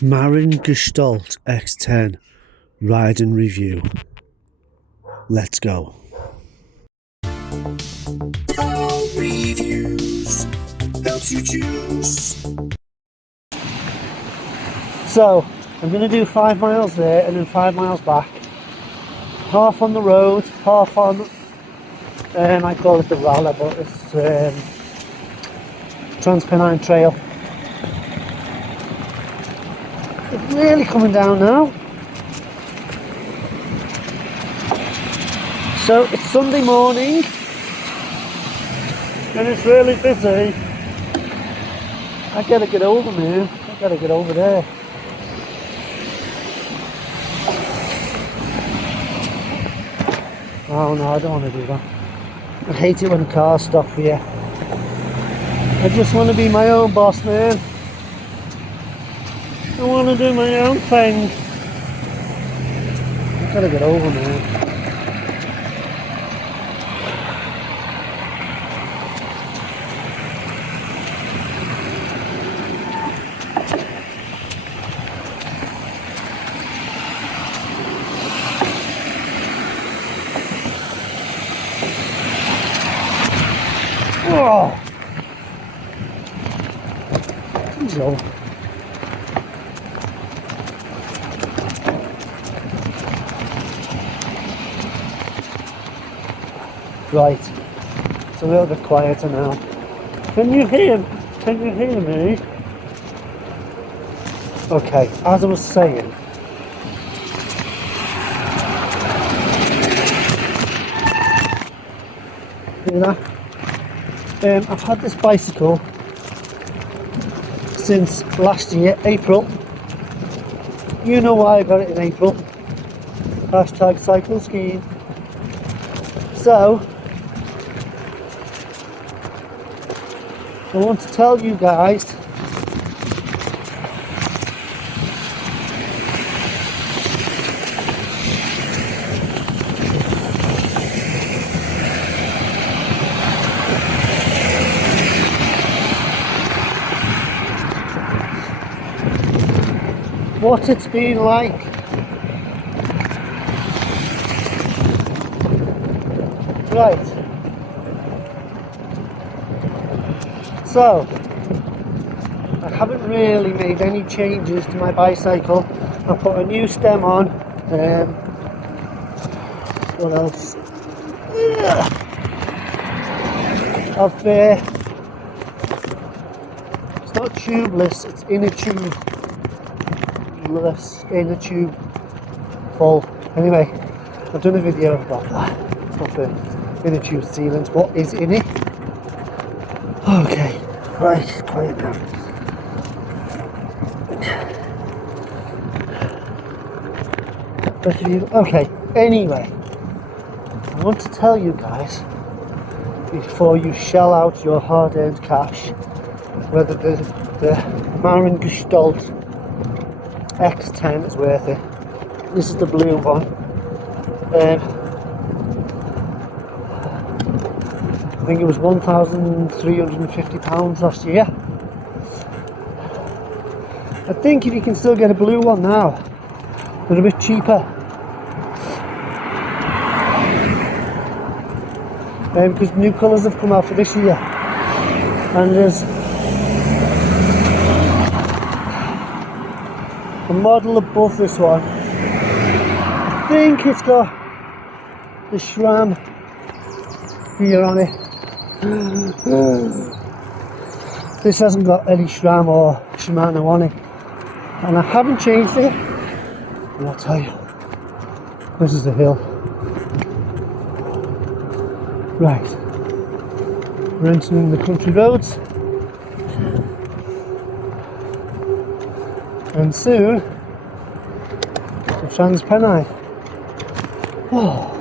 Marin Gestalt X10 Ride and Review. Let's go. Reviews helps you choose. So I'm going to do 5 miles there and then 5 miles back. Half on the road, half on, I call it the Ralla, but it's Transpennine Trail. It's really coming down now. So it's Sunday morning and it's really busy. I gotta get over man. I gotta get over there. Oh no, I don't want to do that. I hate it when cars stop for you. I just want to be my own boss, man. I want to do my own thing. I gotta get over, man. Oh! Zo. Right, it's a little bit quieter now. Can you hear me? Okay, as I was saying, hear that? I've had this bicycle since last year, April. You know why I got it in April. Hashtag cycle skiing. So, I want to tell you guys what it's been like. Right. So, I haven't really made any changes to my bicycle. I put a new stem on. What else? I've it's not tubeless, it's inner tube. Inner tube full. Anyway, I've done a video about that. Not the inner tube sealant. What is in it? Okay, right, quiet down. Okay, anyway, I want to tell you guys, before you shell out your hard-earned cash, whether the Marin Gestalt X10 is worth it. This is the blue one. I think it was £1,350 last year. I think if you can still get a blue one now, they're a bit cheaper. Because new colours have come out for this year. And there's a model above this one. I think it's got the SRAM here on it. This hasn't got any SRAM or Shimano on it, and I haven't changed it. And I'll tell you, this is the hill. Right, we're entering the country roads, and soon the Transpennine. Oh.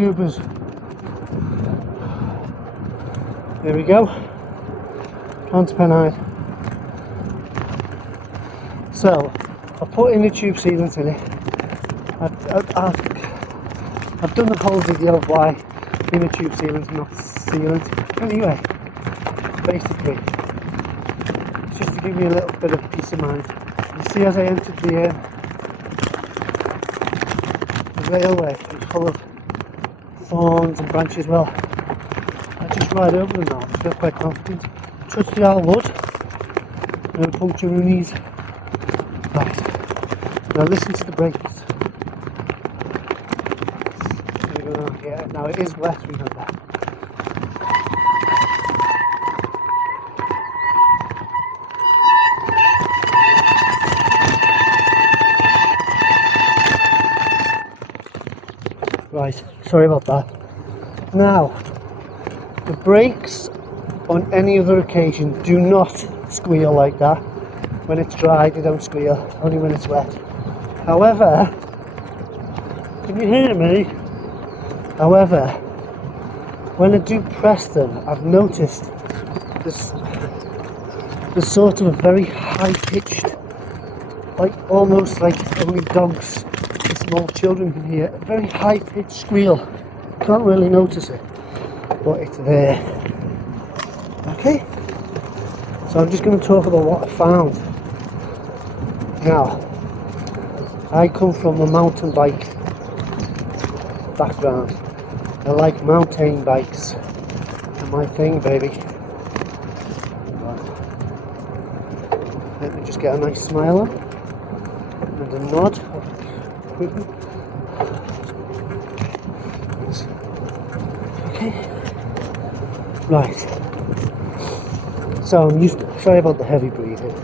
YouTubers. Here we go. Transpenide. So, I put in the tube sealant in it. I've done the whole video of why inner tube sealant and not sealant. Anyway, basically, it's just to give me a little bit of peace of mind. You see, as I entered the railway, it was full of thorns and branches. Well, I just ride over them now. I feel quite confident. Touch the old wood. No puncturoonies. Right. Now listen to the brakes. Yeah, now it is wet, remember. Right, sorry about that. Now, the brakes on any other occasion do not squeal like that. When it's dry, they don't squeal, only when it's wet. However, can you hear me? However, when I do press them, I've noticed there's sort of a very high-pitched, like almost like only dogs and small children can hear, a very high-pitched squeal. Can't really notice it, but it's there. Okay, so I'm just going to talk about what I found. Now, I come from a mountain bike background. I like mountain bikes. They're my thing, baby. Let me just get a nice smile on and a nod. Okay. Right. So I'm used to, sorry about the heavy breathing.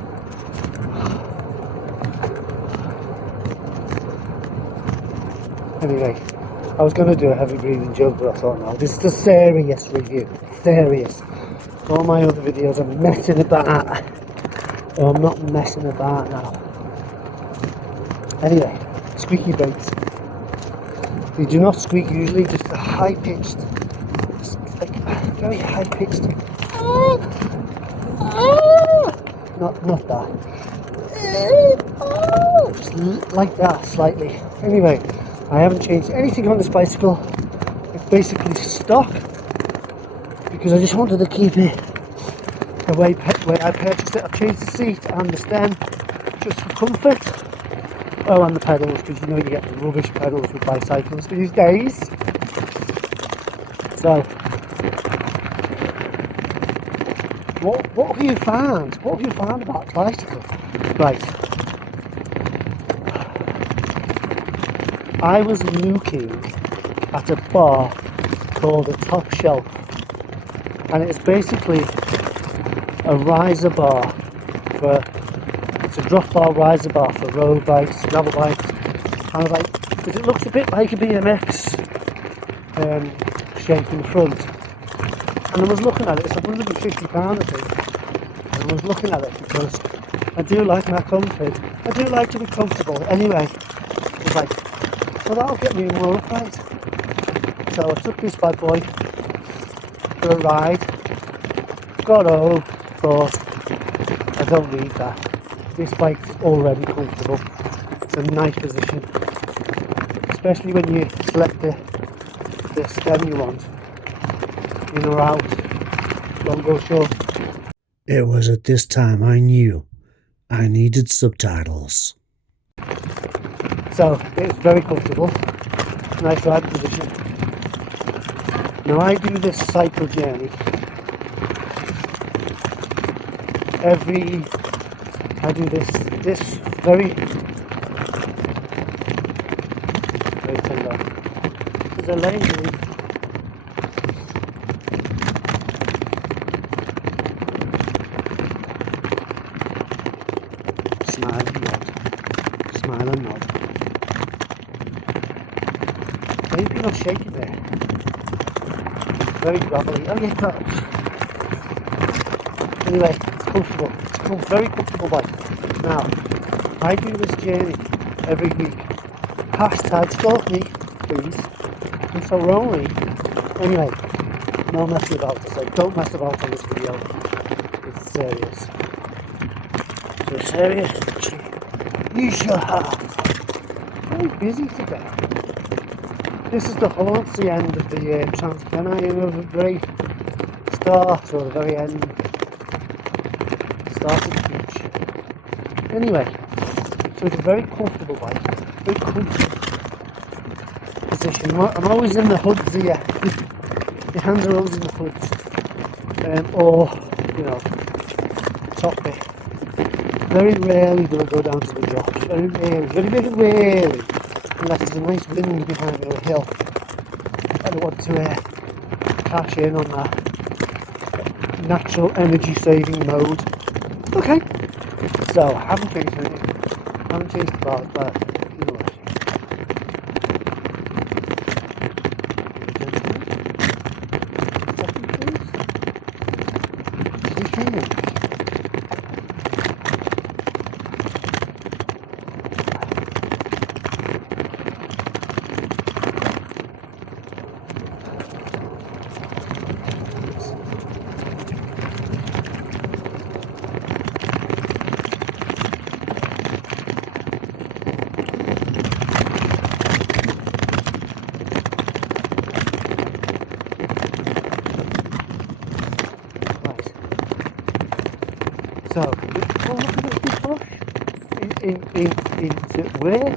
Anyway, I was going to do a heavy breathing joke, but I thought no, this is a serious review. Serious. All my other videos I'm messing about. Oh, I'm not messing about now. Anyway, squeaky brakes. They do not squeak usually, just a high pitched, like very high pitched. Not that. Just like that slightly. Anyway, I haven't changed anything on this bicycle. It's basically stock because I just wanted to keep it the way I purchased it. I've changed the seat and the stem just for comfort. Oh, and the pedals, because you know you get the rubbish pedals with bicycles these days. So, what have you found? What have you found about the bicycle? Right. I was looking at a bar called a Top Shelf, and it's basically a riser bar for, it's a drop bar riser bar for road bikes, gravel bikes. And I was like, because it looks a bit like a BMX shape in front. And I was looking at it, it's £150 I think. And I was looking at it because I do like my comfort. I do like to be comfortable. Anyway, I was like, well, that'll get me more upright. So I took this bad boy for a ride, got home, thought, I don't need that. This bike's already comfortable. It's a nice position, especially when you select the stem you want, in or out, long or short. It was at this time I knew I needed subtitles. So it's very comfortable, nice ride position. Now I do this cycle journey I do this very tender. There's a lane here. Smile and nod. Smile and nod. Why are you not shaking there? Very gravelly. Oh yeah, that. Anyway, it's comfortable. It's a very comfortable bike. Now, I do this journey every week. Hashtag stalk me, please. And so we're only, anyway, no messing about. I said, don't mess about on this video. It's serious. So serious, you shall have. Very busy today. This is towards the end of the Transpennine, of the very start or the very end. Start of the beach. Anyway, so it's a very comfortable bike, very comfortable position. I'm always in the hoods here. Your hands are always in the hoods, or you know, top bit. Very rarely do I go down to the drops. Very rarely, unless there's a nice wind behind me on a hill. I don't want to cash in on that natural energy saving mode. Okay, so I haven't changed anything. I haven't changed the bars, but you know what. So, oh, look at this bush. Into where?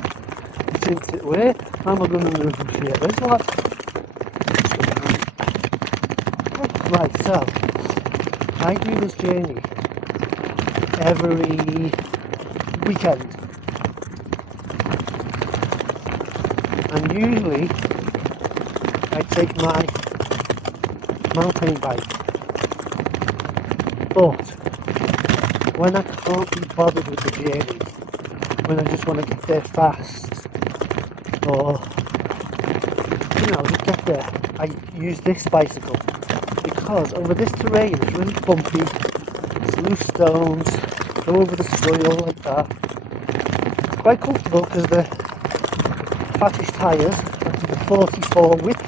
It's into where? How am I going to move from here? This one. Right, so, I do this journey every weekend. And usually, I take my mountain bike. But, when I can't be bothered with the journey, when I just want to get there fast, or, you know, just get there, I use this bicycle, because over this terrain it's really bumpy, it's loose stones, go over the soil like that. It's quite comfortable because the fattish tyres, the 44 width.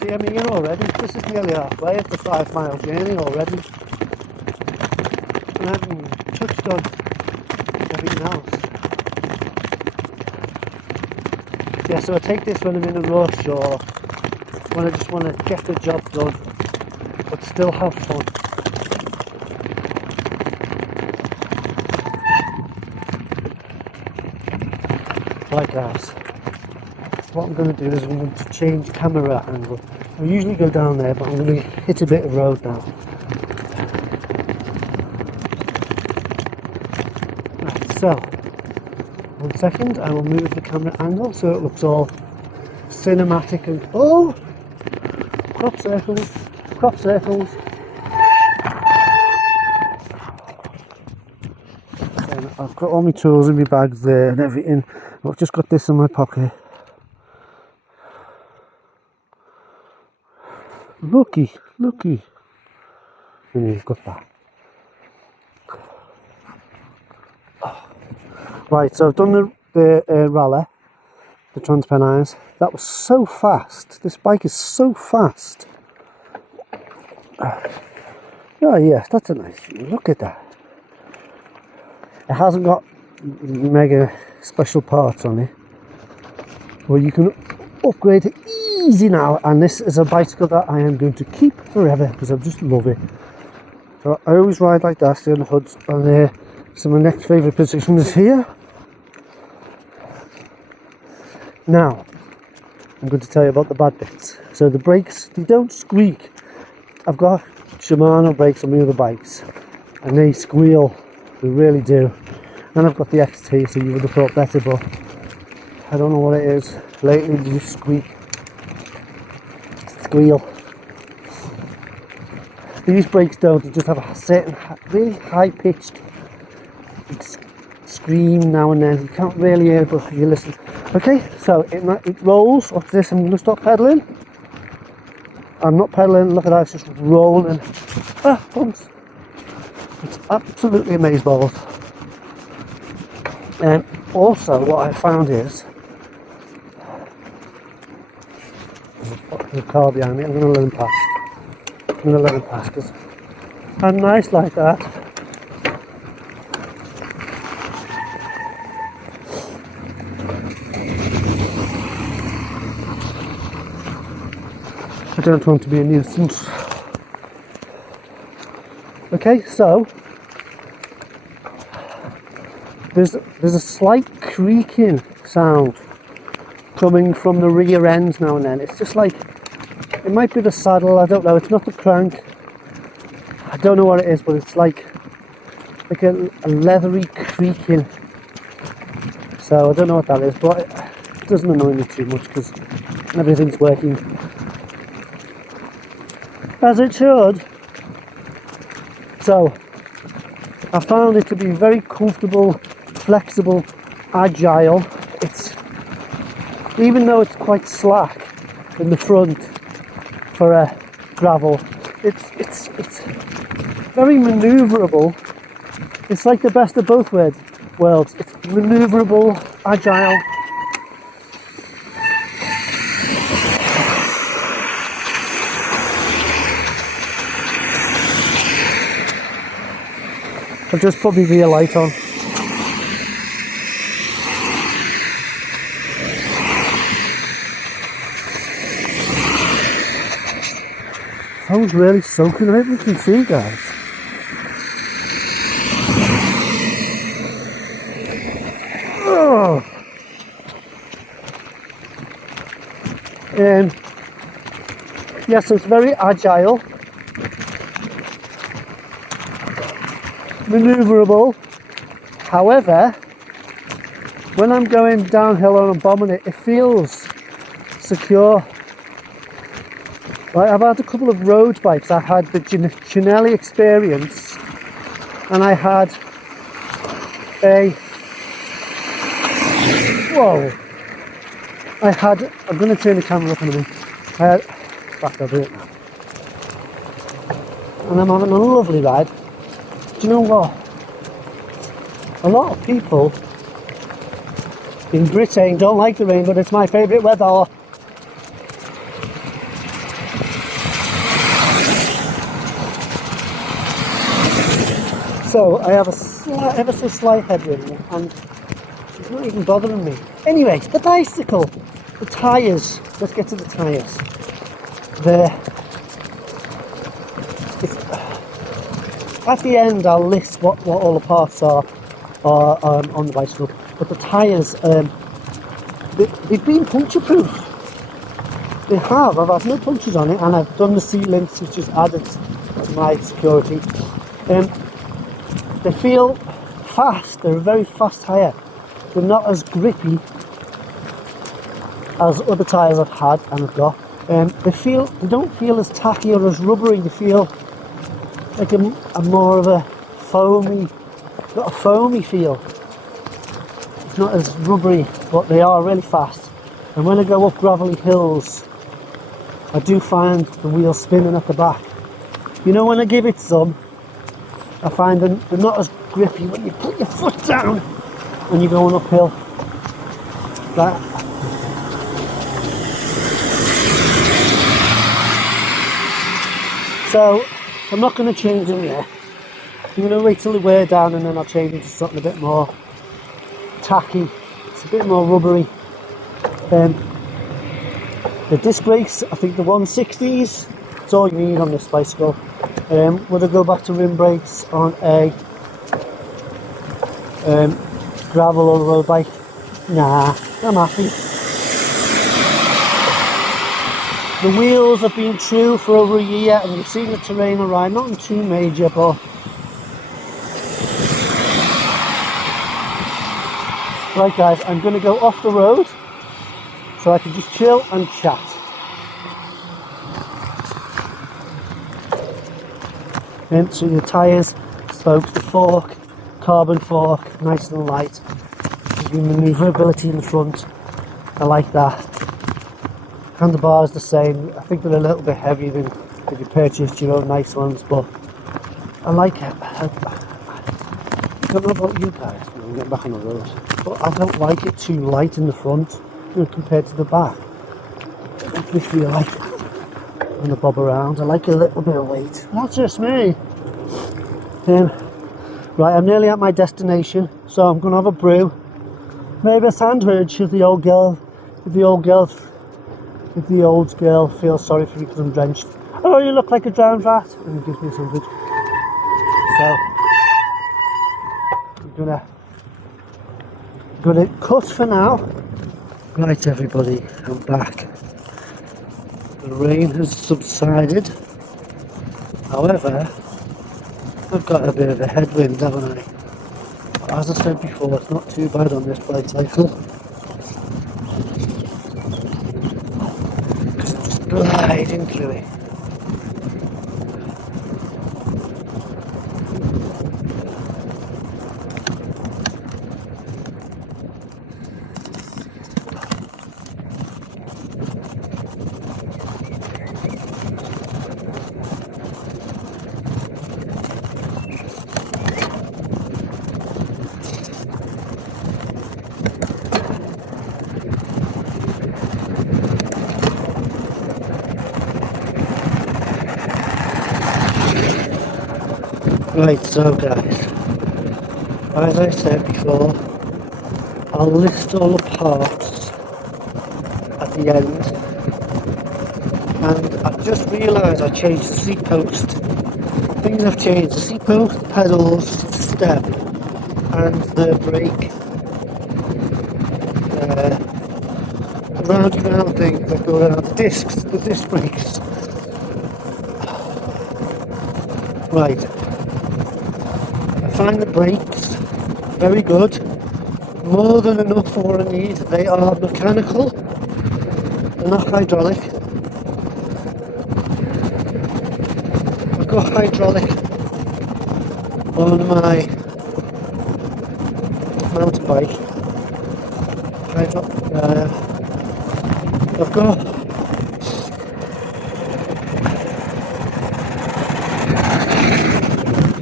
See, I'm here already. This is nearly halfway of the 5 mile journey already. And I haven't touched on everything else. Yeah, so I take this when I'm in a rush or when I just want to get the job done, but still have fun. Right guys, what I'm going to do is I'm going to change camera angle. I usually go down there, but I'm going to hit a bit of road now. Right, so 1 second, I will move the camera angle so it looks all cinematic and oh, crop circles, crop circles. And I've got all my tools in my bags there and everything. I've just got this in my pocket. Looky. And you've got that. Right, so I've done the rally, the Transpennines. That was so fast. This bike is so fast. Oh yeah, that's a nice view. Look at that. It hasn't got mega special parts on it, but you can upgrade it easy now, and this is a bicycle that I am going to keep forever because I just love it. So I always ride like that, stay on the hoods, and so my next favourite position is here. Now I'm going to tell you about the bad bits. So the brakes, they don't squeak. I've got Shimano brakes on my other bikes and they squeal, they really do. And I've got the XT, so you would have thought better, but I don't know what it is. Lately they just squeal. These brakes don't, they just have a certain really high pitched scream now and then. You can't really hear it, but you listen. Okay, so it rolls. Watch this, I'm going to stop pedalling. I'm not pedalling, look at that, it's just rolling. Ah, bumps. It's absolutely amazeballs. And also what I found is There's a car behind me. I'm going to let him pass. I'm going to let him pass because I'm nice like that. I don't want to be a nuisance. Okay, so there's a slight creaking sound coming from the rear end now and then. It's just like, it might be the saddle, I don't know, it's not the crank. I don't know what it is, but it's like a leathery creaking. So I don't know what that is, but it doesn't annoy me too much because everything's working as it should. So I found it to be very comfortable, flexible, agile. It's, even though it's quite slack in the front for a gravel, it's very manoeuvrable. It's like the best of both worlds. It's manoeuvrable, agile. I've just put my rear light on. Phone's really soaking. I hope you can see, guys. Oh. Yeah, so it's very agile, manoeuvrable. However, when I'm going downhill and I'm bombing it, it feels secure. Right, I've had a couple of road bikes. I had the Chinelli Experience, and I had a, I'm going to turn the camera up in a minute. Back over it now. And I'm having a lovely ride. Do you know what? A lot of people in Britain don't like the rain, but it's my favourite weather. So I have a ever so slight headwind and it's not even bothering me. Anyway, the bicycle, the tyres, let's get to the tyres. At the end I'll list what all the parts are on the bicycle, but the tyres, they've been puncture proof. They have, I've had no punctures on it, and I've done the C-links, which is added to my security. They feel fast, they're a very fast tyre. They're not as grippy as other tyres I've had and I've got. They don't feel as tacky or as rubbery. They feel like a more of a foamy, got a foamy feel. It's not as rubbery, but they are really fast. And when I go up gravelly hills, I do find the wheels spinning at the back. You know, when I give it some, I find they're not as grippy when you put your foot down when you're going uphill. Like, so I'm not going to change them yet. I'm going to wait till they wear down and then I'll change them to something a bit more tacky. It's a bit more rubbery. The disc brakes, I think the 160s, it's all you need on this bicycle. Would I go back to rim brakes on a gravel or road bike? Nah, I'm happy. The wheels have been true for over a year and you've seen the terrain I ride, nothing too major, but right guys, I'm going to go off the road so I can just chill and chat. So the tyres, spokes, the fork, carbon fork, nice and light. Gives you manoeuvrability in the front. I like that. Handlebars the same. I think they're a little bit heavier than if you purchased your own nice ones, but I like it. I don't know about you guys. I'm getting back on the road, but I don't like it too light in the front, you know, compared to the back. It makes me feel like I'm gonna bob around. I like a little bit of weight. That's just me. Right, I'm nearly at my destination, so I'm gonna have a brew. Maybe a sandwich if the old girl feels sorry for me because I'm drenched. Oh, you look like a drowned rat, and he gives me a sandwich. So I'm gonna cut for now. Right, everybody, I'm back. The rain has subsided. However, I've got a bit of a headwind, haven't I? But as I said before, it's not too bad on this bicycle. Because I'm just gliding through it. Right, so guys, as I said before, I'll list all the parts at the end, and I've just realised I changed the seat post. Things have changed: the seat post, the pedals, the step, and the brake. The round thing that go around the disc brakes. Right, I find the brakes very good, more than enough for what I need. They are mechanical, they're not hydraulic. I've got hydraulic on my mountain bike. I've got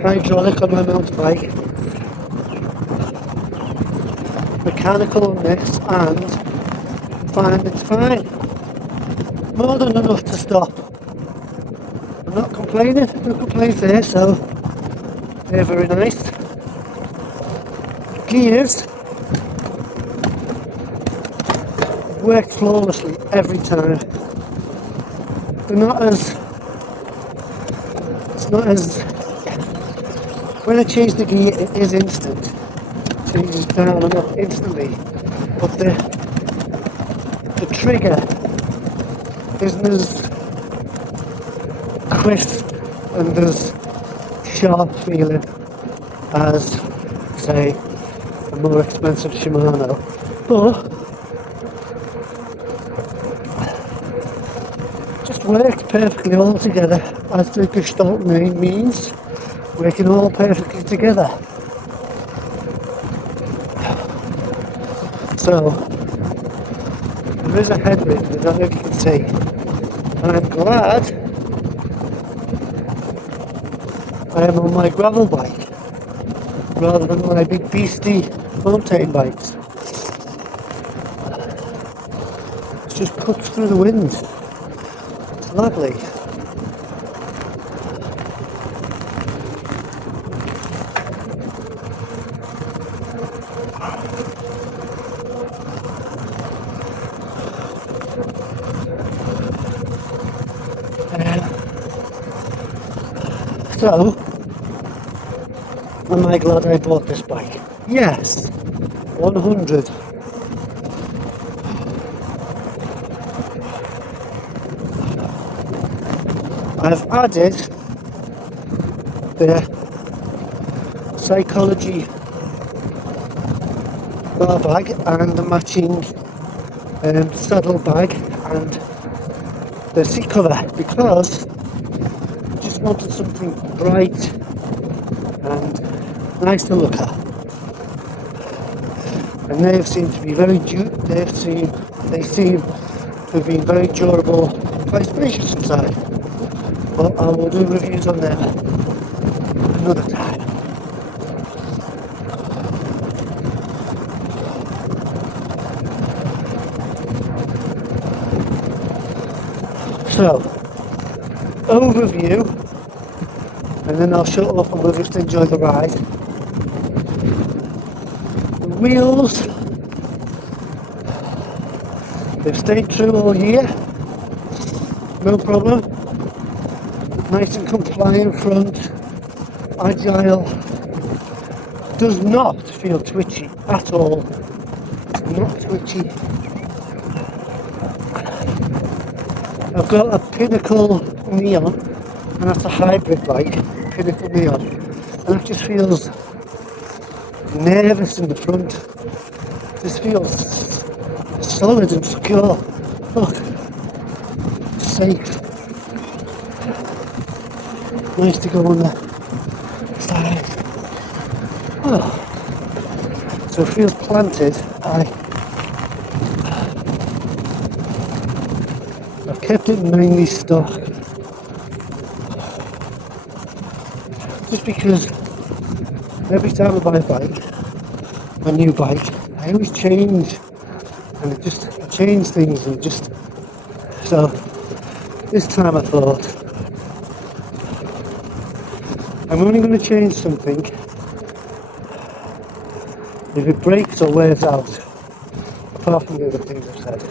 hydraulic on my mountain bike, mechanical on this, and it's fine. More than enough to stop. I'm not complaining, no complaints there, so they're very nice. Gears work flawlessly every time. They're not as, it's not as, when I change the gear it is instant. It changes down and up instantly. But the trigger isn't as crisp and as sharp feeling as, say, a more expensive Shimano. But just works perfectly all together, as the Gestalt name means, working all perfectly together. So there is a headwind, I don't know if you can see, and I'm glad I am on my gravel bike rather than my big beastie mountain bikes. It just cuts through the wind. It's lovely. So, am I glad I bought this bike? Yes, 100. I've added the Psychology bar bag and the matching saddle bag and the seat cover because I just wanted something bright and nice to look at. And they seem to be very they seem to have been very durable, quite spacious inside. But I will do reviews on them another time. So, overview, and then I'll shut up and we'll just enjoy the ride. The wheels, they've stayed true all year, no problem. Nice and compliant front, agile, does not feel twitchy at all, not twitchy. I've got a Pinnacle Neon, and that's a hybrid bike, Pinnacle Neon, and that just feels nervous in the front. This feels solid and secure. Look, safe. Nice to go on the side. Oh. So it feels planted. I've kept it mainly stock. Just because every time I buy a bike, a new bike, I always change, and I change things, and just, so this time I thought, I'm only going to change something if it breaks or wears out, apart from the other things I've said.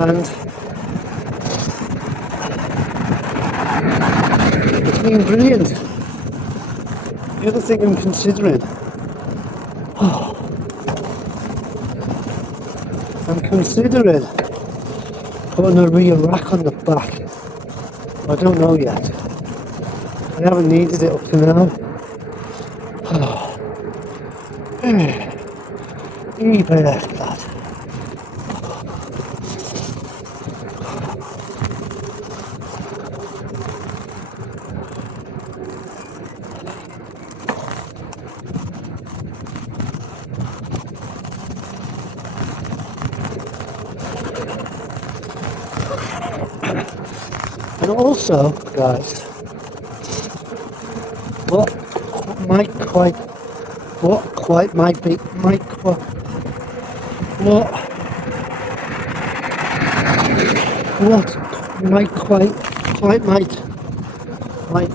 And it's been brilliant. The other thing I'm considering, I'm considering putting a rear rack on the back. I don't know yet. I haven't needed it up to now. eBay that. And also, guys, what might quite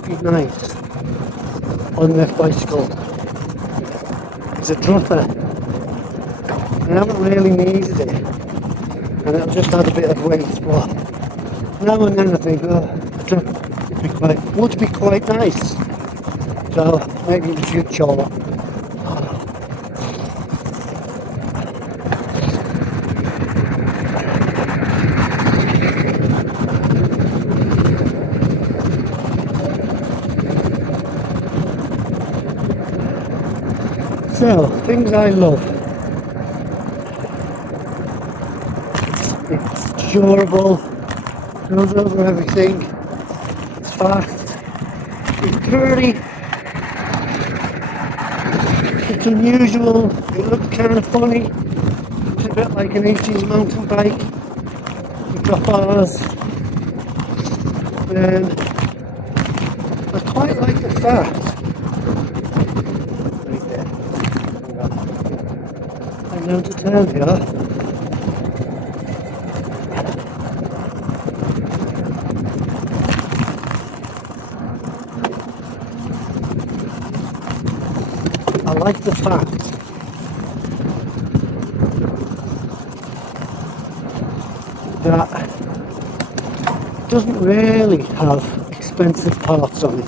be nice on this bicycle is a dropper. I haven't really needed it, and it'll just add a bit of weight, but now and then I think, would be quite nice. So maybe in the future. So, things I love. It's durable, goes over everything, it's fast, it's dirty, it's unusual, it looks kind of funny, it's a bit like an 80s mountain bike, you've got bars, and I quite like the fact, I know to turn here. I like the fact that it doesn't really have expensive parts on it.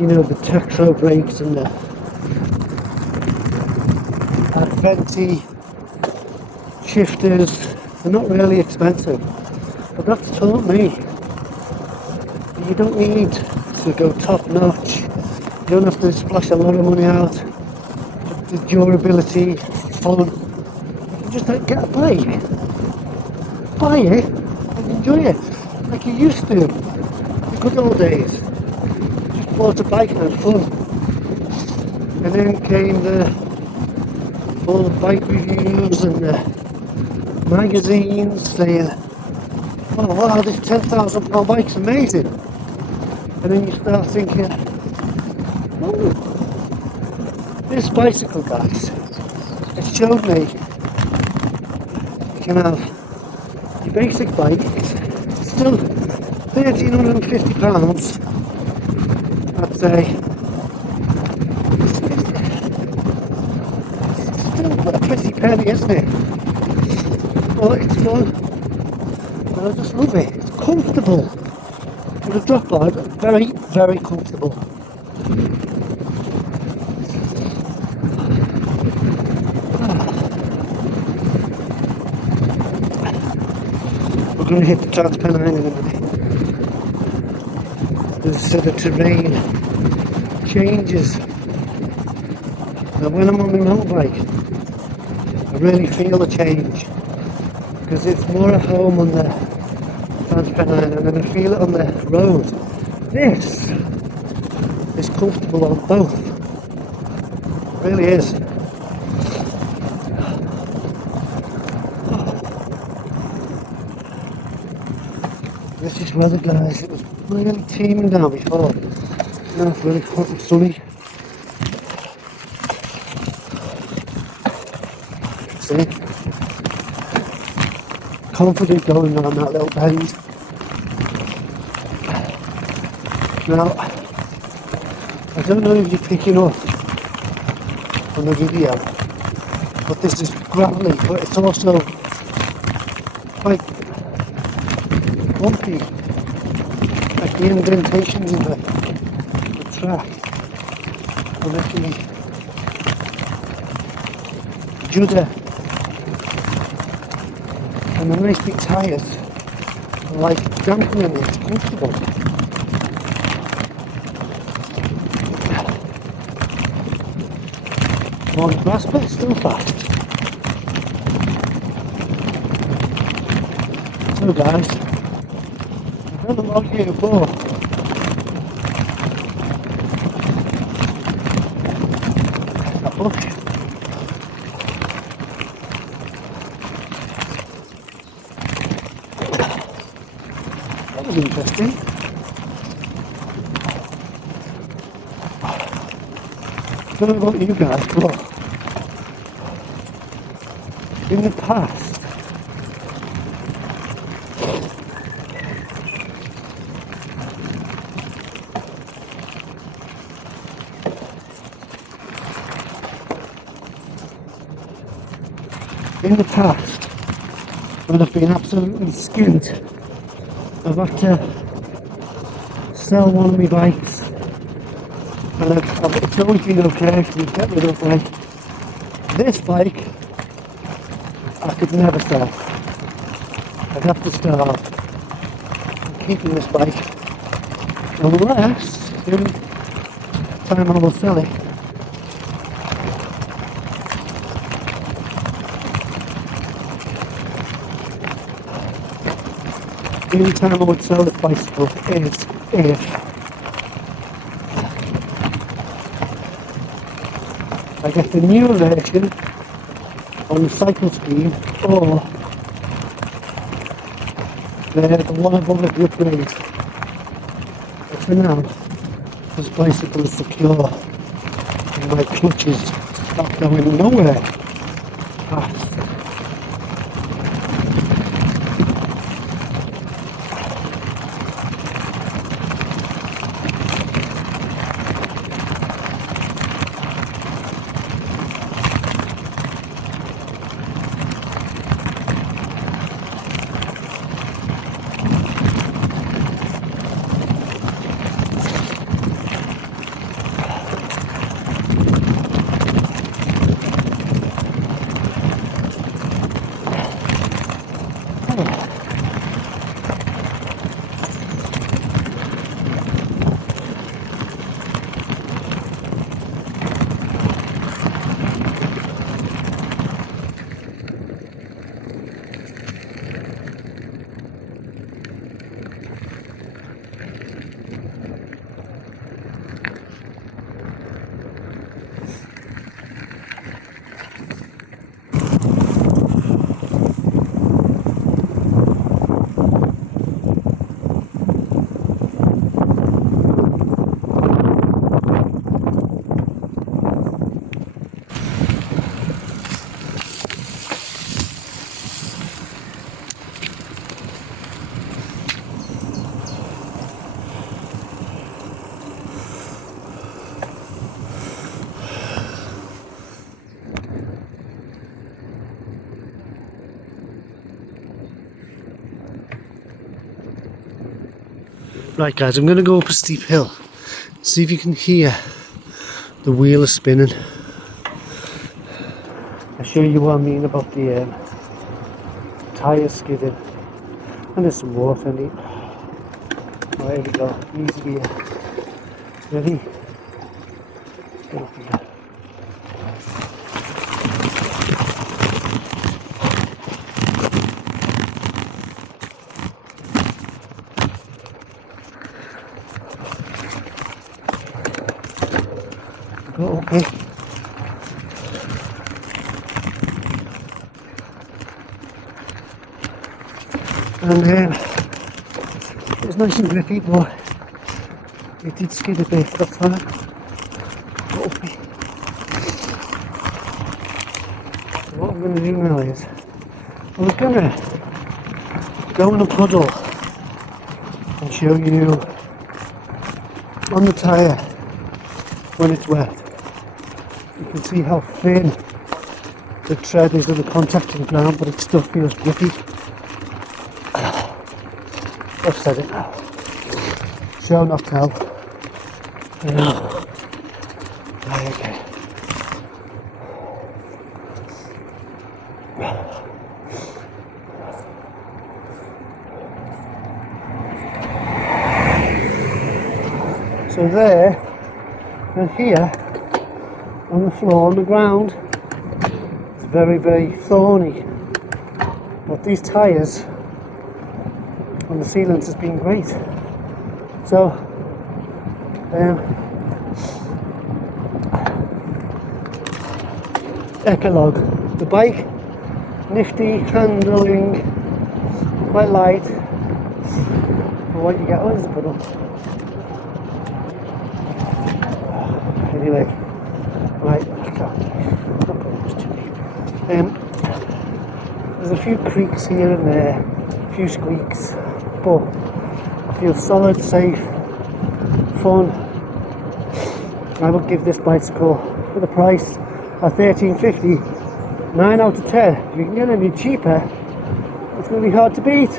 You know, the Tektro brakes and the Adventi shifters, they're not really expensive. But that's taught me that you don't need to go top notch. You don't have to splash a lot of money out. The durability, fun. You can just get a bike, buy it, and enjoy it like you used to. The good old days. Just bought a bike and had fun. And then came all the bike reviews and the magazines saying, oh wow, this £10,000 bike's amazing. And then you start thinking, oh, this bicycle, guys, it showed me you can have your basic bike, it's still £1,350, I'd say. It's still a pretty penny, isn't it? But it's fun, and I just love it. It's comfortable. For a drop board, very, very comfortable. We're going to hit the Transpennine in a minute. The terrain changes. Now when I'm on my mountain bike, I really feel the change because it's more at home on the Transpennine and then I feel it on the road. This is comfortable on both. It really is. This is weather, guys. It was really teeming down before. Now it's really hot and sunny. See? Confident going around that little bend. Now, I don't know if you're picking up on the video, but this is gravelly, but it's also quite bumpy, like the indentations in the track are making me judder, and the nice big tyres are like dampening it. It's comfortable. Well, the grass bit's still fast. So guys, I've done a log here before. That bush. That was interesting. I don't know about you guys, but in the past, when I've been absolutely skint, I've had to sell one of my bikes, and it's always been okay to get rid of like this bike. I could never sell. I'd have to starve. I'm keeping this bike unless the only time I will sell it the only time I would sell this bicycle is if I get the newer version on the cycle scheme, or the one above it, the upgrade. But for now, this bicycle is secure and my clutches stop going nowhere fast. Right guys, I'm going to go up a steep hill. See if you can hear the wheel is spinning. I'll show you what I mean about the tyres skidding. And there's some water in it. Right, here we go. Easy gear. Ready? Let's get up here. Go up here. And it was nice and grippy, but it did skid a bit, that's fine. Go up here. So what I'm going to do now is, I was going to go in a puddle and show you on the tyre when it's wet. You can see how thin the tread is of the contact in the ground, but it still feels grippy. I've said it now. Show not tell. I know. Right, okay. So there and here on the floor, on the ground, it's very, very thorny. But these tyres on the sealants has been great. So epilogue, the bike, nifty, handling, quite light for what you get. Oh, there's a puddle. Anyway, right, there's a few creaks here and there, a few squeaks, but I feel solid, safe, fun. I would give this bicycle with a price of $13.50, 9 out of 10. If you can get any cheaper, it's going to be hard to beat.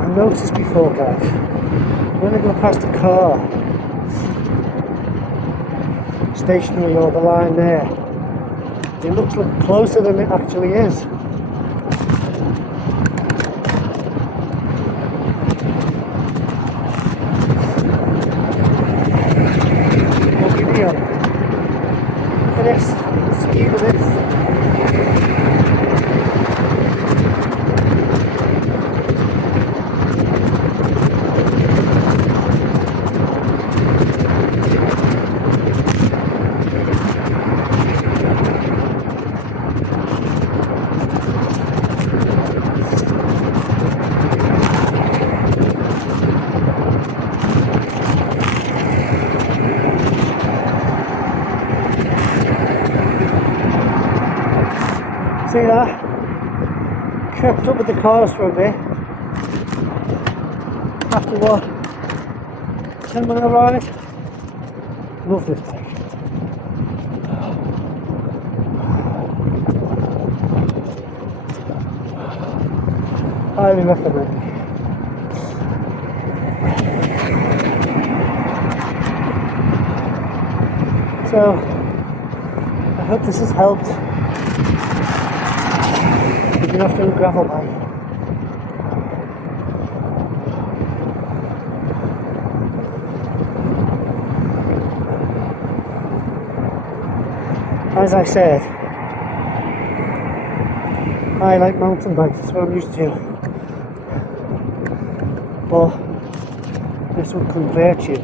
I noticed before, guys, when I go past a car stationary or the line there, it looks closer than it actually is. What video? Look at this, the speed of this. See that? Kept up with the cars for a bit. After what? 10-mile ride. Love this bike. Highly recommend it. So, I hope this has helped. If you're after a gravel bike. As I said, I like mountain bikes, that's what I'm used to. But this will convert you.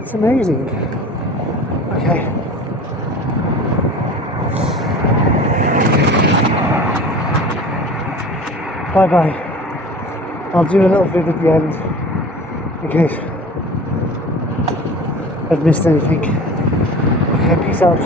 It's amazing. Okay. Bye bye. I'll do a little vid at the end in case I've missed anything. Okay, peace out.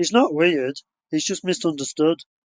He's not weird, he's just misunderstood.